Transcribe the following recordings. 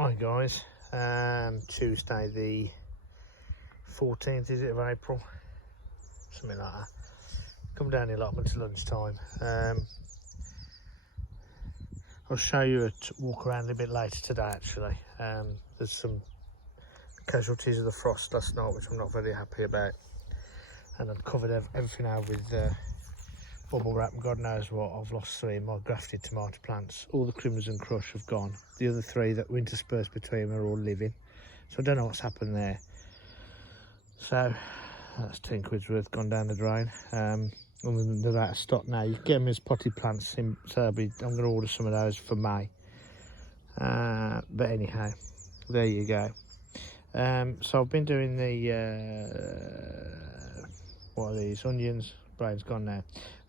Hi guys, Tuesday the 14th, is it, of April? Something like that. Come down the allotment to lunchtime. I'll show you a walk around a little bit later today actually. There's some casualties of the frost last night which I'm not very happy about. And I've covered everything out with bubble wrap and God knows what. I've lost 3 of my grafted tomato plants. All the crimson crush have gone. The other 3 that were interspersed between are all living. So I don't know what's happened there. So that's 10 quid's worth gone down the drain. They're out of stock now. You can get them as potted plants in, so I'm going to order some of those for May. But anyhow, there you go. So I've been doing the what are these? Onions. Brain's gone now.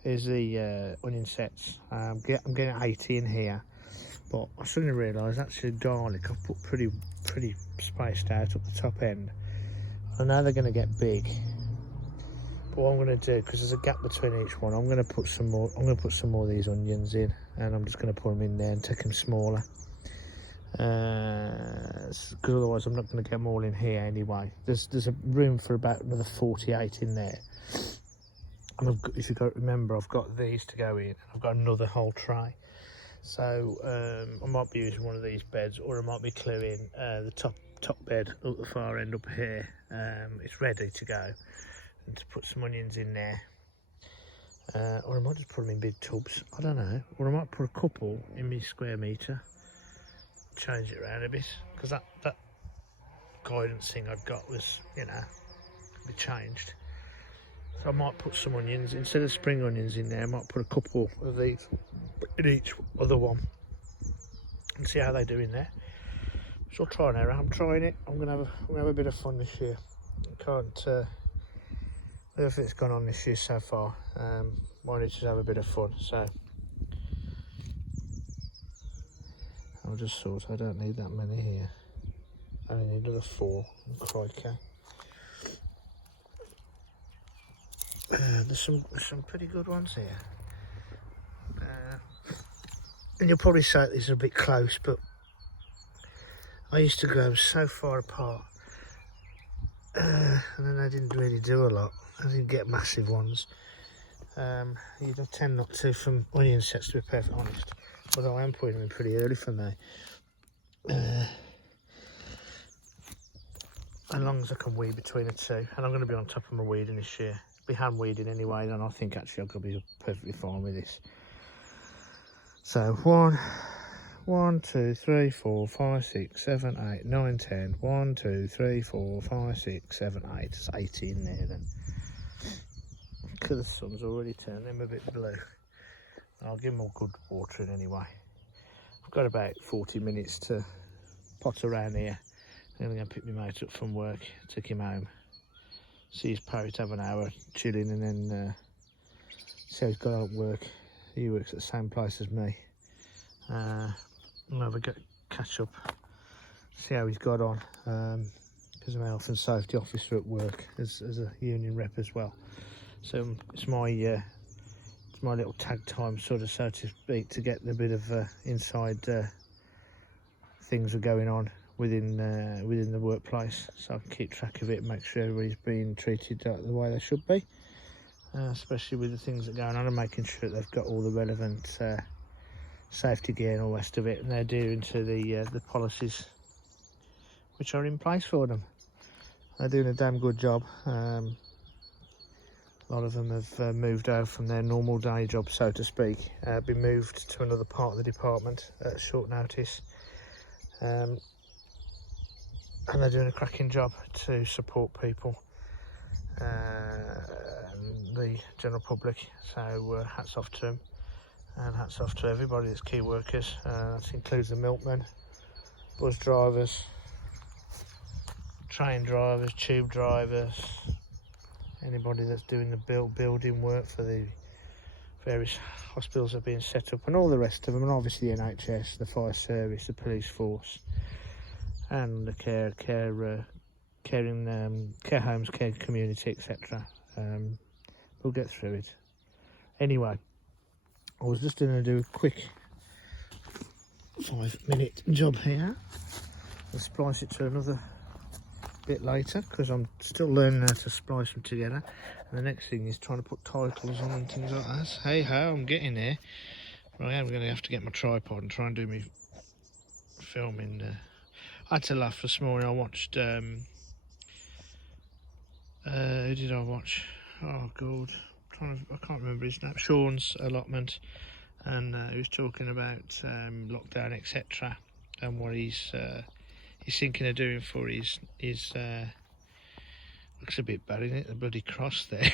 Here's the onion sets. I'm getting 80 in here, but I suddenly realised actually garlic I've put pretty spaced out up the top end. I know they're going to get big, but what I'm going to do, because there's a gap between each one, I'm going to put some more. I'm going to put some more of these onions in, and I'm just going to put them in there and take them smaller. Because otherwise I'm not going to get them all in here anyway. There's a room for about another 48 in there. And if you remember, I've got these to go in. I've got another whole tray. So I might be using one of these beds, or I might be clearing the top bed at the far end up here. It's ready to go, and to put some onions in there. Or I might just put them in big tubs. I don't know. Or I might put a couple in my square metre. Change it around a bit, because that guidance thing I've got was, you know, could be changed. So I might put some onions, instead of spring onions in there, I might put a couple of these in each other one and see how they do in there. So I'll try and error. I'm trying it. I'm gonna have a bit of fun this year. I can't everything's gone on this year so far. Why not just have a bit of fun? So I'll just sort. I don't need that many here. I only need another 4. Crikey. There's some pretty good ones here. And you'll probably say these are a bit close, but I used to grow them so far apart, and then I didn't really do a lot. I didn't get massive ones. You tend not to from onion sets, to be perfectly honest. Although I am putting them in pretty early for me. As long as I can weed between the 2, and I'm going to be on top of my weeding this year. Be hand weeding anyway, then I think actually I'm going to be perfectly fine with this. So 1, 2, 3, 4, 5, 6, 7, 8, 9, 10. 1, 2, 3, 4, 5, 6, 7, 8. There's 80 in there then. Because the sun's already turned them a bit blue. I'll give them all good watering anyway. I've got about 40 minutes to pot around here. I'm going to go pick my mate up from work, take him home, see his parrot, have an hour chilling, and then see how he's got out at work. He works at the same place as me. I'll have a catch up, see how he's got on, because I'm a health and safety officer at work as a union rep as well. So it's my little tag time, sort of, so to speak, to get a bit of inside things are going on within the workplace, so I can keep track of it and make sure everybody's being treated the way they should be, especially with the things that are going on, and making sure that they've got all the relevant safety gear and all the rest of it, and they're adhering to the policies which are in place for them. They're doing a damn good job. A lot of them have moved out from their normal day job, so to speak, been moved to another part of the department at short notice. And they're doing a cracking job to support people and the general public. So hats off to them, and hats off to everybody that's key workers. That includes the milkmen, bus drivers, train drivers, tube drivers, anybody that's doing the building work for the various hospitals that are being set up, and all the rest of them, and obviously the NHS, the fire service, the police force, and the care homes, care community, etc. We'll get through it. Anyway, I was just going to do a quick 5-minute job here. I'll splice it to another bit later because I'm still learning how to splice them together. And the next thing is trying to put titles on and things like that. Hey ho, I'm getting there. But I am going to have to get my tripod and try and do me filming. I had to laugh this morning. I watched who did I watch? Oh god, I can't remember his name. Sean's Allotment, and he was talking about lockdown, etc., and what he's thinking of doing for his looks a bit bad, isn't it? The bloody cross there.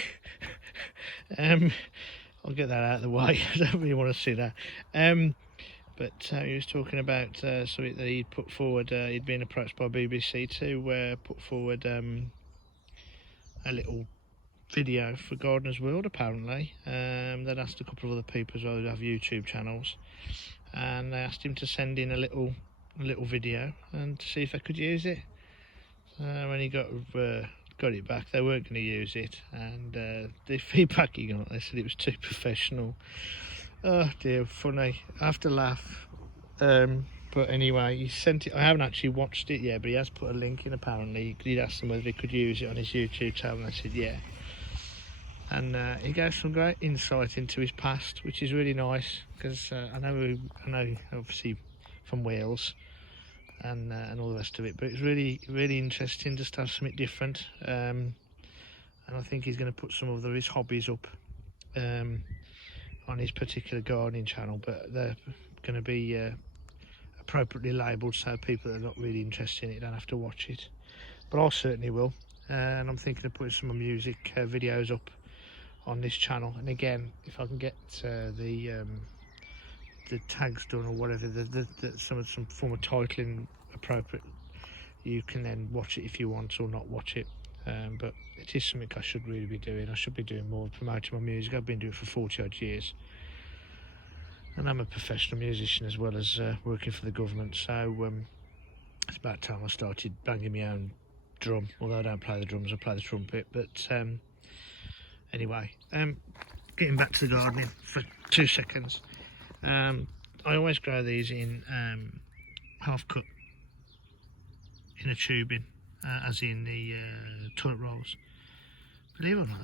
I'll get that out of the way. I don't really want to see that. But he was talking about something that he'd put forward. He'd been approached by BBC to put forward a little video for Gardener's World, apparently. They'd asked a couple of other people as well who have YouTube channels, and they asked him to send in a little video and to see if they could use it. When he got it back, they weren't going to use it, and the feedback he got, they said it was too professional. Oh dear, funny. I have to laugh. But anyway, he sent it. I haven't actually watched it yet, but he has put a link in apparently. He'd asked them whether they could use it on his YouTube channel, and I said yeah. And he gave some great insight into his past, which is really nice, because I know obviously from Wales and all the rest of it, but it's really interesting just to have something different. And I think he's going to put some of his hobbies up on his particular gardening channel, but they're going to be appropriately labelled so people that are not really interested in it don't have to watch it. But I certainly will, and I'm thinking of putting some music videos up on this channel. And again, if I can get the tags done or whatever, some form of titling appropriate, you can then watch it if you want or not watch it. But it is something I should really be doing. I should be doing more, promoting my music. I've been doing it for 40 odd years, and I'm a professional musician as well as working for the government, so it's about time I started banging my own drum, although I don't play the drums, I play the trumpet. But anyway, getting back to the gardening for 2 seconds. I always grow these in half cut in a tubing, as in the toilet rolls. Believe it or not,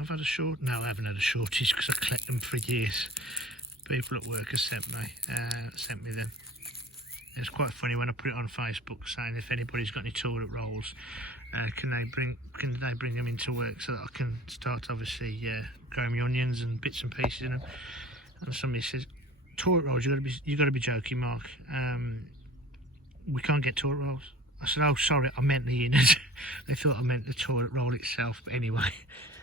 I've had a short. No, I haven't had a shortage because I collect them for years. People at work have sent me them. It's quite funny when I put it on Facebook saying if anybody's got any toilet rolls, can they bring them into work so that I can start obviously growing my onions and bits and pieces in them. And somebody says, toilet rolls, you got to be joking, Mark. We can't get toilet rolls. I said, oh sorry, I meant the innards. They thought I meant the toilet roll itself, but anyway,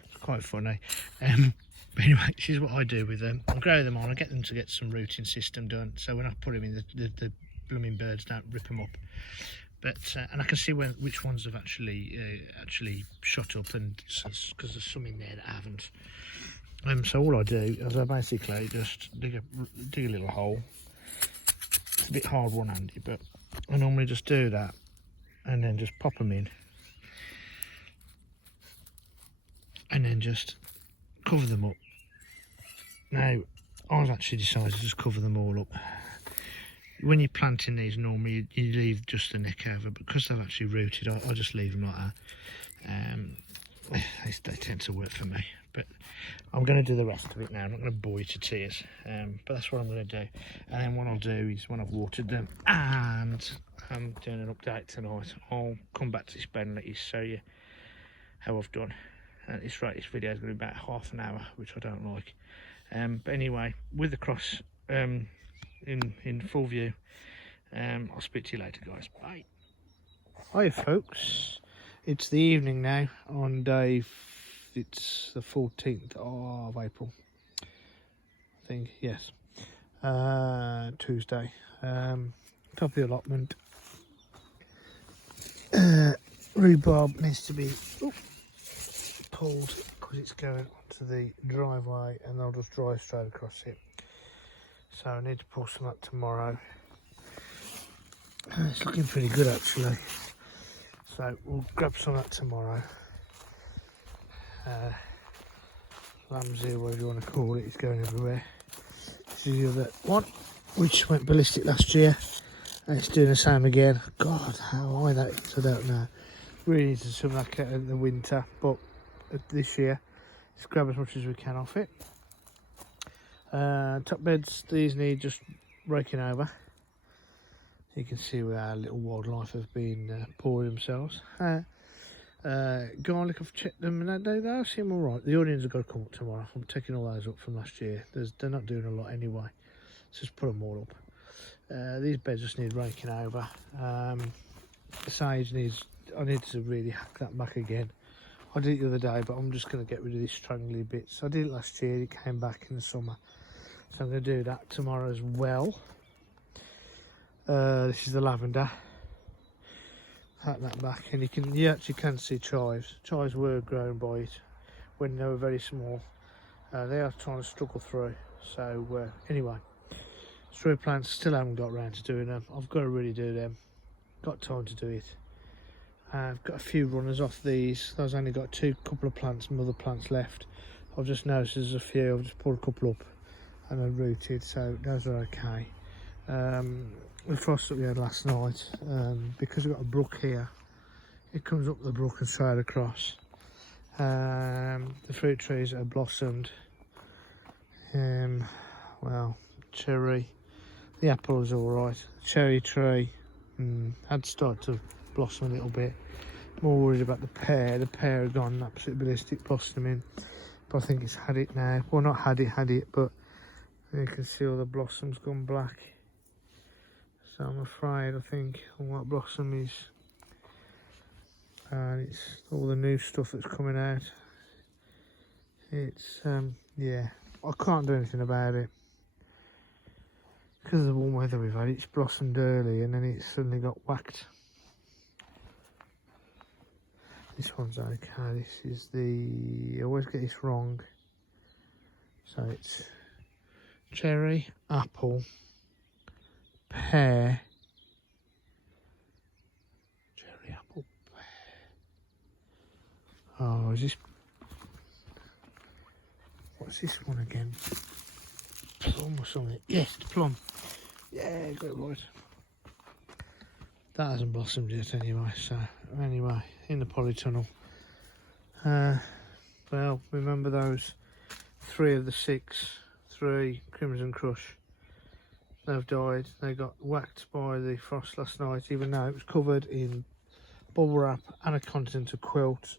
it's quite funny. But anyway, this is what I do with them. I grow them on, I get them to get some rooting system done, so when I put them in, the blooming birds don't rip them up. But and I can see which ones have actually shot up, and because there's some in there that haven't. So all I do is I basically just dig a little hole. It's a bit hard one-handed, but I normally just do that and then just pop them in, and then just cover them up. Now, I've actually decided to just cover them all up. When you're planting these, normally you leave just the neck over, but because they've actually rooted, I'll just leave them like that. They tend to work for me, but I'm going to do the rest of it now. I'm not going to bore you to tears, but that's what I'm going to do. And then what I'll do is, when I've watered them and I'm doing an update tonight, I'll come back to this bed and let you show you how I've done. At this rate, this video is going to be about half an hour, which I don't like. But anyway, with the cross in full view, I'll speak to you later, guys. Bye. Hi folks, it's the evening now on it's the 14th of April, I think, yes, Tuesday. Top of the allotment. Rhubarb needs to be pulled because it's going onto the driveway and they'll just drive straight across it. So I need to pull some up tomorrow. It's looking pretty good actually. So we'll grab some of that tomorrow. Lambsy, whatever you want to call it, is going everywhere. This is the other one, which went ballistic last year. And it's doing the same again. God, why that is, I don't know. Really need to swim that cat in the winter, but this year, let's grab as much as we can off it. Top beds, these need just raking over. You can see where our little wildlife have been pouring themselves. Garlic, I've checked them and they seem alright. The onions have got to come up tomorrow. I'm taking all those up from last year. They're not doing a lot anyway. Let's just put them all up. These beds just need raking over. The sage needs, I need to really hack that back again. I did it the other day, but I'm just going to get rid of these strangly bits. I did it last year, it came back in the summer. So I'm going to do that tomorrow as well. This is the lavender. Hack that back, and you actually can see chives. Chives were grown by it when they were very small. They are trying to struggle through. So anyway, stray plants, still haven't got around to doing them. I've got to really do them. Got time to do it. I've got a few runners off these. I've only got couple of plants, mother plants left. I've just noticed there's a few. I've just pulled a couple up and they're rooted, so those are okay. The frost that we had last night, because we've got a brook here, it comes up the brook and straight across. The fruit trees are blossomed. Well, cherry, the apple is all right. Cherry tree had started to blossom a little bit. More worried about the pear. The pear had gone absolutely ballistic blossoming, but I think it's had it now. Well, not had it, but you can see all the blossoms gone black. So I'm afraid, I think, all that blossom is, and it's all the new stuff that's coming out. It's, yeah, I can't do anything about it. Because of the warm weather we've had, it's blossomed early and then it suddenly got whacked. This one's okay. This is I always get this wrong. So it's cherry, apple, pear, cherry, apple, pear. Oh, is this, what's this one again? Plum or something? Yes, it's plum. Yeah, got it right. That hasn't blossomed yet anyway, so anyway, in the polytunnel. Well, remember those 3 of the 3 Crimson Crush? They've died. They got whacked by the frost last night, even though it was covered in bubble wrap and a continental quilt.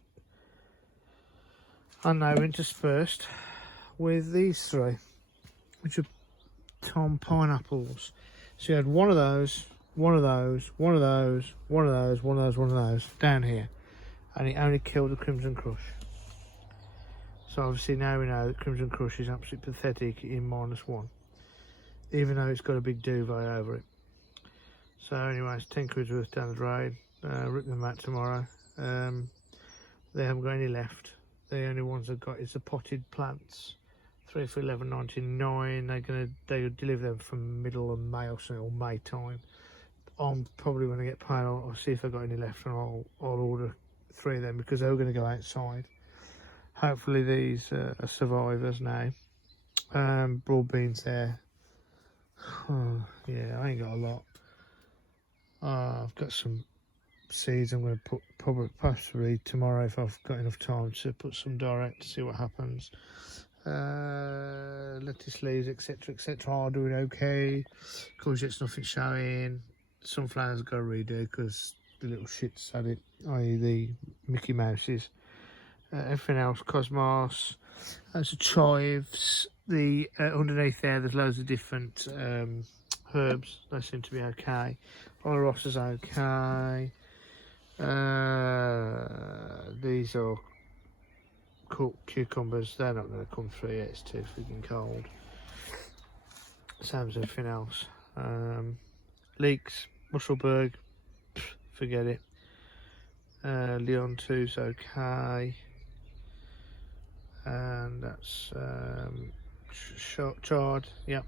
And they were interspersed with these 3, which are Tom pineapples. So you had one of those, one of those, one of those, one of those, one of those, one of those down here, and it only killed the Crimson Crush. So obviously now we know that Crimson Crush is absolutely pathetic in -1, even though it's got a big duvet over it. So anyway, it's 10 quid worth down the drain. Rip them out tomorrow. They haven't got any left. The only ones I've got is the potted plants. 3 for $11.99. They deliver them from middle of May or something, or May time. I'm probably when I get paid, I'll see if I've got any left, and I'll order 3 of them because they're going to go outside. Hopefully these are survivors now. Broad beans there. Oh, yeah, I ain't got a lot. I've got some seeds I'm going to put possibly tomorrow if I've got enough time to put some direct to see what happens. Lettuce leaves, etc, are doing okay. Courgettes, nothing showing. Sunflowers got to redo because the little shits had it, i.e. the Mickey Mouses. Everything else, cosmos, there's the chives. The underneath there's loads of different herbs. They seem to be okay. Ross is okay. These are cooked cucumbers. They're not going to come through yet. It's too freaking cold. Same as everything else. Leeks, Musselberg, forget it. Leon 2's okay. And that's chard, yep.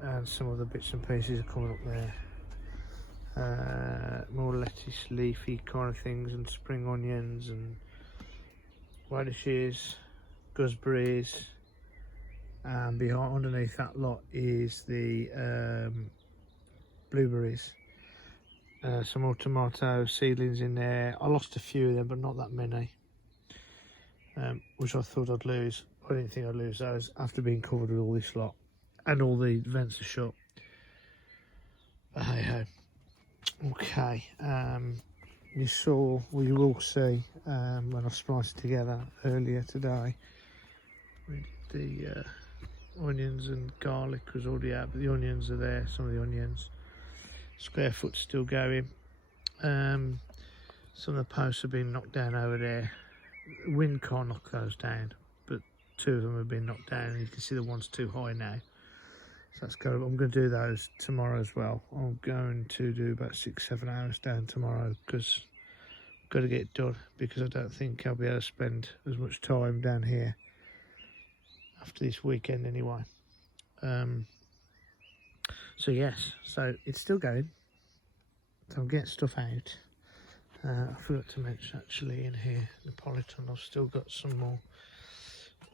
And some of the bits and pieces are coming up there. More lettuce, leafy kind of things, and spring onions and radishes, gooseberries, and behind underneath that lot is the blueberries. Some more tomato seedlings in there. I lost a few of them, but not that many, which I thought I'd lose. I didn't think I'd lose those after being covered with all this lot, and all the vents are shut. But hey ho. Okay, you will see when I spliced it together earlier today, we did the onions and garlic was already out, but the onions are there, some of the onions. Square foot's still going. Some of the posts have been knocked down over there. Wind can't knock those down, but 2 of them have been knocked down, and you can see the one's too high now. So that's good. I'm going to do those tomorrow as well. I'm going to do about 6-7 hours down tomorrow because I've got to get it done, because I don't think I'll be able to spend as much time down here after this weekend anyway. So yes, so it's still going. So I'm getting stuff out. I forgot to mention actually in here, the polyton, I've still got some more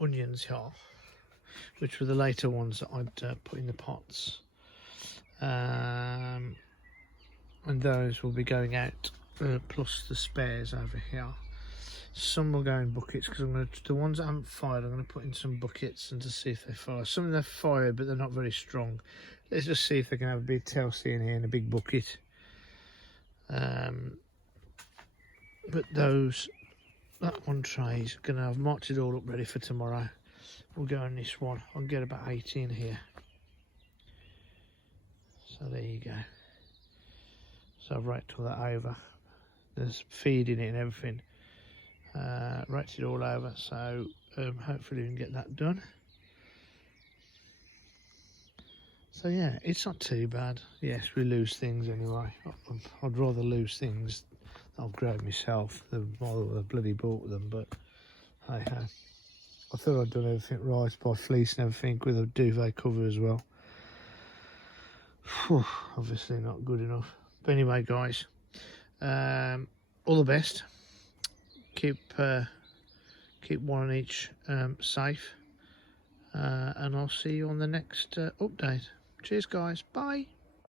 onions here, which were the later ones that I'd put in the pots. And those will be going out, plus the spares over here. Some will go in buckets, because the ones that haven't fired, I'm going to put in some buckets and to see if they fire. Some of them fired, but they're not very strong. Let's just see if they can have a big TLC in here in a big bucket. But that one tray's gonna have marked it all up ready for tomorrow. We'll go on this one. I'll get about 80 in here. So there you go. So I've raked all that over. There's feed in it and everything. Raked it all over, so hopefully we can get that done. So yeah, it's not too bad. Yes, we lose things anyway. I'd rather lose things that I've grown myself than bother bloody bought them, but hey ho. I thought I'd done everything right by fleecing everything with a duvet cover as well. Whew, obviously not good enough. But anyway, guys, all the best. Keep one on each safe, and I'll see you on the next update. Cheers, guys. Bye.